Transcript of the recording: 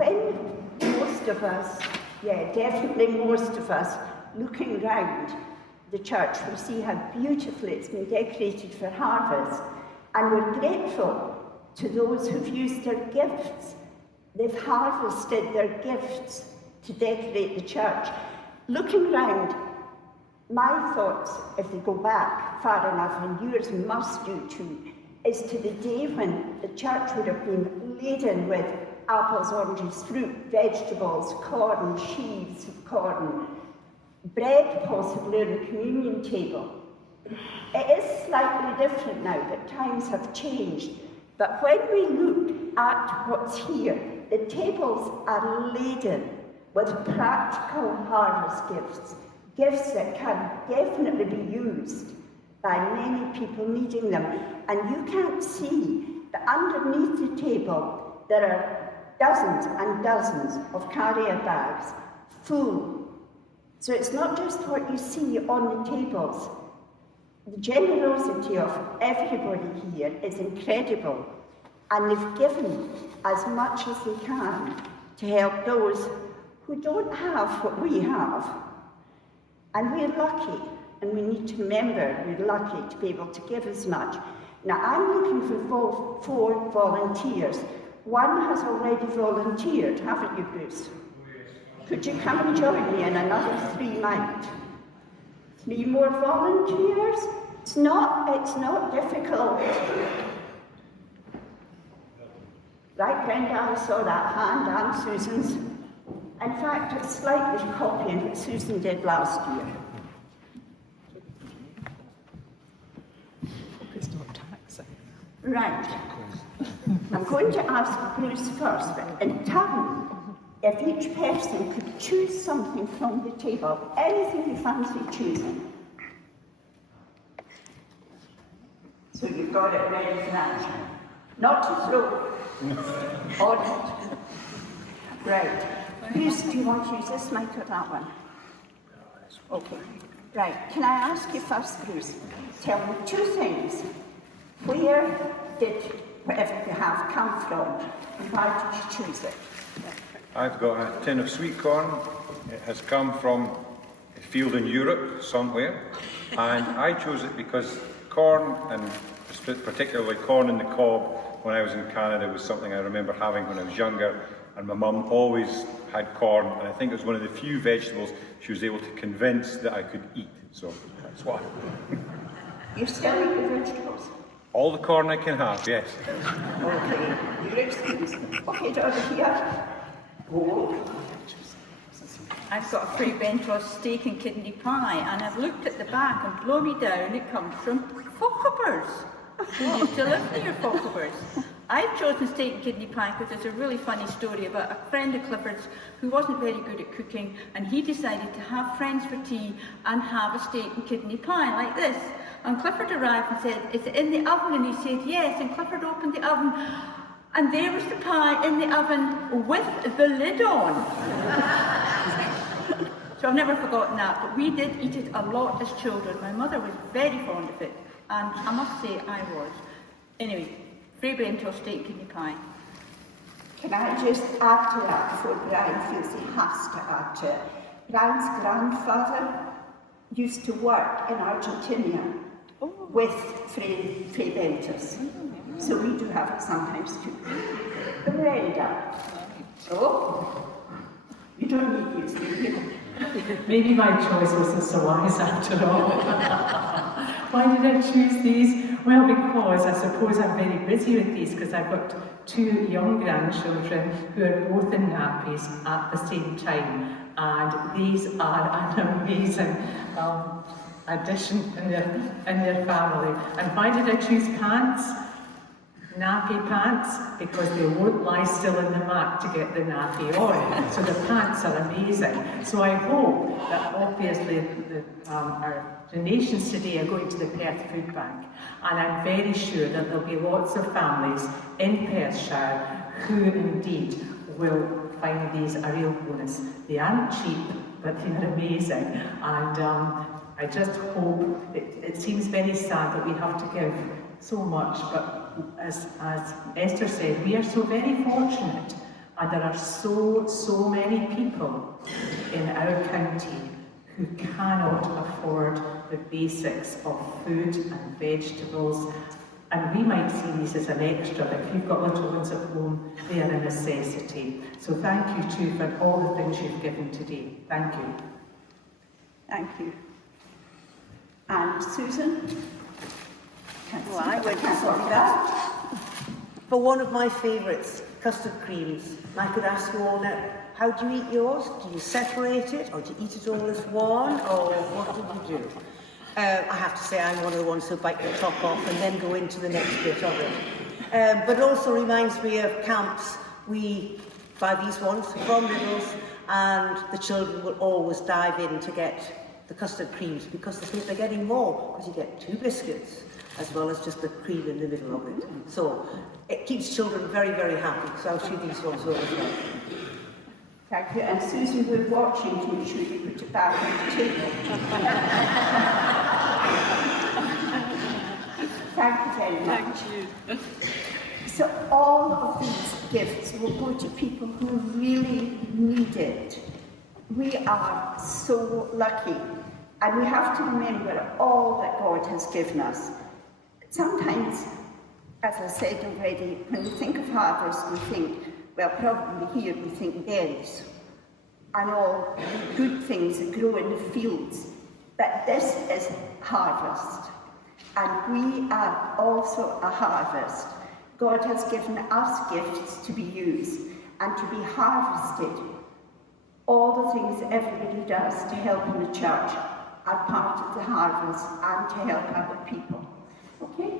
when most of us, definitely most of us, looking round the church, we see how beautifully it's been decorated for harvest, and we're grateful to those who've used their gifts. They've harvested their gifts to decorate the church. Looking round, my thoughts, if they go back far enough, and yours must do too, is to the day when the church would have been laden with apples, oranges, fruit, vegetables, corn, sheaves of corn, bread possibly on the communion table. It is slightly different now, that times have changed. But when we look at what's here, the tables are laden with practical harvest gifts, gifts that can definitely be used by many people needing them. And you can't see that underneath the table there are dozens and dozens of carrier bags full. So it's not just what you see on the tables. The generosity of everybody here is incredible, and they've given as much as they can to help those who don't have what we have. And we're lucky, and we need to remember we're lucky to be able to give as much. Now, I'm looking for 4 volunteers. One has already volunteered, haven't you, Bruce? Could you come and join me, and another 3 might? 3 more volunteers? It's not difficult. Right, Brenda, I saw that hand, and Susan's. In fact, it's slightly copying what Susan did last year. Right. I'm going to ask Bruce first, but in turn, if each person could choose something from the table, anything you fancy choosing. So you've got it ready for that. Not to throw on it. Right. Bruce, do you want to use this mic or that one? Okay. Right. Can I ask you first, Bruce? Tell me 2 things. Where did whatever you have come from, and why did you choose it? I've got a tin of sweet corn. It has come from a field in Europe somewhere, and I chose it because corn, and particularly corn in the cob, when I was in Canada, was something I remember having when I was younger, and my mum always had corn, and I think it was one of the few vegetables she was able to convince that I could eat, so that's why. You still eat your vegetables? All the corn I can have, yes. Okay, your excuse. Okay, Dorothea. Oh. I've got a Fray Bentos steak and kidney pie, and I've looked at the back, and blow me down, it comes from Fochabers. We used to live near Fochabers. I've chosen steak and kidney pie because there's a really funny story about a friend of Clifford's who wasn't very good at cooking, and he decided to have friends for tea and have a steak and kidney pie like this. And Clifford arrived and said, "Is it in the oven?" And he said, "Yes." And Clifford opened the oven, and there was the pie in the oven with the lid on. So I've never forgotten that, but we did eat it a lot as children. My mother was very fond of it, and I must say I was. Anyway, Fray Bentos steak and kidney pie. Can I just add to that before Brian feels he has to add to it? Brian's grandfather used to work in Argentina with Fray Bentos. So we do have it sometimes too. Brenda. Oh, you don't need these, do you? Maybe my choice wasn't so wise after all. Why did I choose these? Well, because I suppose I'm very busy with these because I've got 2 young grandchildren who are both in nappies at the same time. And these are an amazing addition in their family. And why did I choose pants? Nappy pants, because they won't lie still in the mat to get the nappy on. So the pants are amazing. So I hope that obviously our donations today are going to the Perth Food Bank. And I'm very sure that there'll be lots of families in Perthshire who indeed will find these a real bonus. They aren't cheap, but they're amazing. And I just hope, it seems very sad that we have to give so much, but as Esther said, we are so very fortunate, And there are so many people in our county who cannot afford the basics of food and vegetables. And we might see these as an extra, but if you've got little ones at home, they are a necessity. So thank you too for all the things you've given today. Thank you. Thank you. And Susan? Well, I went to something that. For one of my favourites, custard creams. And I could ask you all now, how do you eat yours? Do you separate it, or do you eat it all as one, or what do you do? I have to say I'm one of the ones who bite the top off and then go into the next bit of it. But it also reminds me of camps. We buy these ones from Lidl's, and the children will always dive in to get the custard creams because they think they're getting more, because you get 2 biscuits as well as just the cream in the middle of it. So it keeps children very, very happy. So I'll show these ones over as well. Thank you. And Susan, we're watching to make sure you put it back on the table. Thank you very much. Thank you. So all of these gifts will go to people who really need it. We are so lucky, and we have to remember all that God has given us. Sometimes, as I said already, when we think of harvest, we think, well, probably here we think berries and all the good things that grow in the fields. But this is harvest, and we are also a harvest. God has given us gifts to be used and to be harvested. All the things that everybody does to help in the church are part of the harvest and to help other people. Okay?